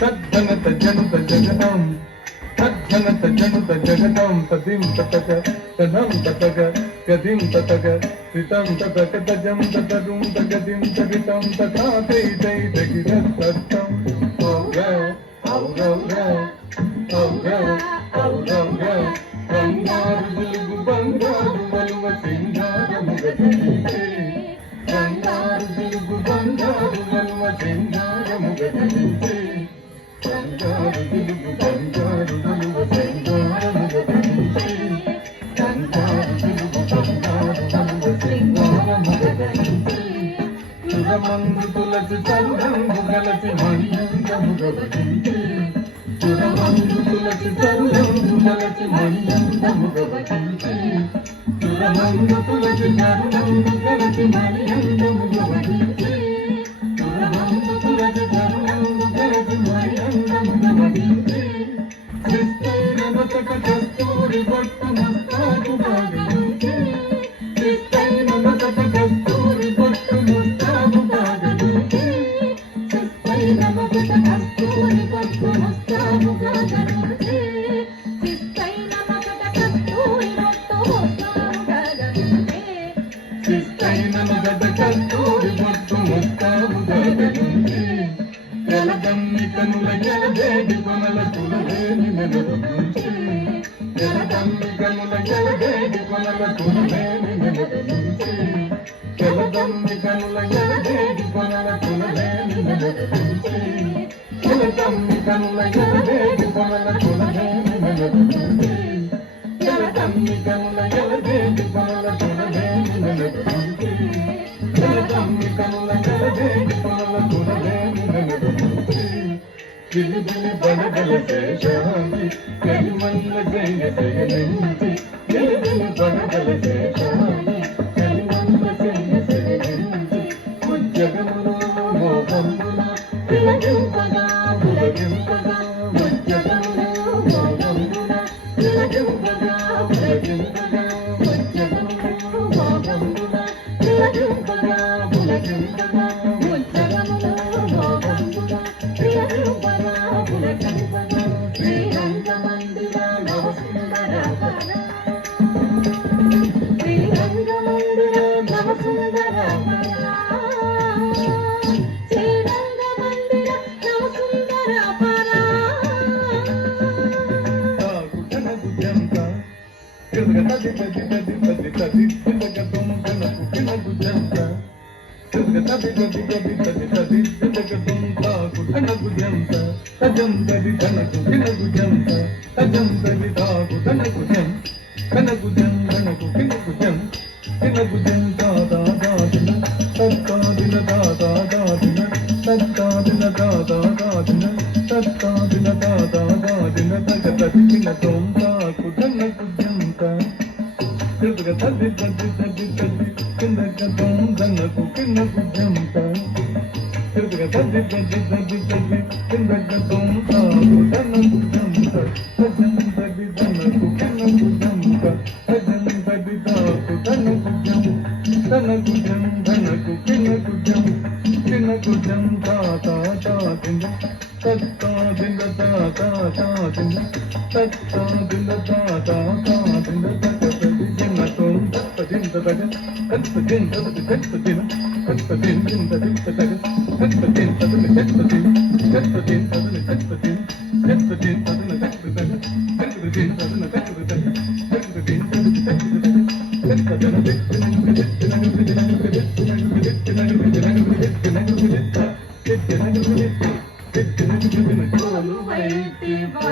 తజ్జనత జనుత జగతం తజ్జనత జనుత జగతం తదిం తతగ తదం తతగ గదిం తతగ rhythm తతగ తజం తతరుం తగదిం తరితం తథా తై తై తగిరత్తం ఔరా ఔరా ఔరా ఔరా బంగారు వెలుగు బంగారు వలువ సింగారము గదించే బంగారు వెలుగు బంగారు వలువ సింగారము గదించే బంగారు వెలుగు బంగారు వలువ సింగారము గదించే బంగారు వెలుగు బంగారు వలువ సింగారము గదించే చురమందు తులసి చంద్రంబు గలసి మణియంగము గదించే చురమందు తులసి చంద్రంబు గలసి మణియంగము గదించే చురమందు తులసి చంద్రంబు గలసి మణియంగము గదించే చురమందు తులసి చంద్రంబు గలసి మణియంగము గదించే క్రిస్తైన మతక కస్తూరి బొట్టు మస్తాకు బాగలించే క్రిస్తైన మతక కస్తూరి బొట్టు మస్తాకు బాగలించే క్రిస్తైన మతక కస్తూరి బొట్టు మస్తాకు బాగలించే క్రిస్తైన మతక కస్తూరి బొట్టు మస్తాకు బాగలించే క్రిస్తైన మతక కస్తూరి బొట్టు మస్తాకు బాగలించే ఎలదమ్మి కనుల ఎలదేడి కొనల కులవేని మెలగుంచే ఎలదమ్మి కనుల ఎలదేడి కొనల కులవేని మెలగుంచే ఎలదమ్మి కనుల ఎలదేడి కొనల కులవేని మెలగుంచే ఎలదమ్మి కనుల ఎలదేడి కొనల కులవేని మెలగుంచే ఎలదమ్మి కనుల ఎలదేడి కొనల కులవేని మెలగుంచే ఎలదమ్మి కనుల ఎలదేడి కొనల కులవేని మెలగుంచే గిలిగిలి బడగల శేషాంగి కలిమల్ల జయ జయనించి గిలిగిలి బడగల శేషాంగి కలిమల్ల జయ జయనించి ముజ్జగములో మోహమున తిలకింపగా పులకింపగా ముజ్జగములో మోహమున తిలకింపగా పులకింపగా ముజ్జగములో మోహమున తిలకింపగా పులకింపగా ముజ్జగములో మోహమున తిలకింపగా పులకింపగా శ్రీరంగమందిర నవసుందర శ్రీరంగమందిర నవసుందర శ్రీరంగమందిర నవసుందర పరా గుడ్డన గుడ్డంత కిరగతది తది తది తది తది తిలగతం గనకు కిన గుడ్డంత కిరగతది తది తది తది తది తిలగతం తా గుడ్డన గుడ్డంత తజం తది తనకు కిన గుడ్డంత తజం తది తా గుడ్డన గుడ్డం కన గుడ్డం గనకు కిన గుడ్డం కిన గుడ్డం తా దా దా దిన తత్తా దిన దా దా దా దిన తత్తా దిన దా దా దా దిన తత్తా దిన దా దా దా దిన తగతది కిన తోం తా గుడ్డన గుడ్డంత కిరగతది తది తది తది కిందగతం గనకు కిన గుడ్డంత కిరగతది తది తది తది కిందగతం తా గుడ్డన గుడ్డంత తజం తది తనకు కిన గుడ్డంత తజం తది తా గుడ్డన గుడ్డం తన గుడ్డం ధనకు కిన గుడ్డం తా తా తా దిన తత్తా దిన తా తా తా దిన తత్తా దిన తా తా తా దిన తగతది దిన తోం తదిన తగ తదిన తది తదిన తదిన దిన తది తగ తదిన తదిన తదిన తదిన తదిన తదిన తదిన తదిన తదిన తదిన తదిన తదిన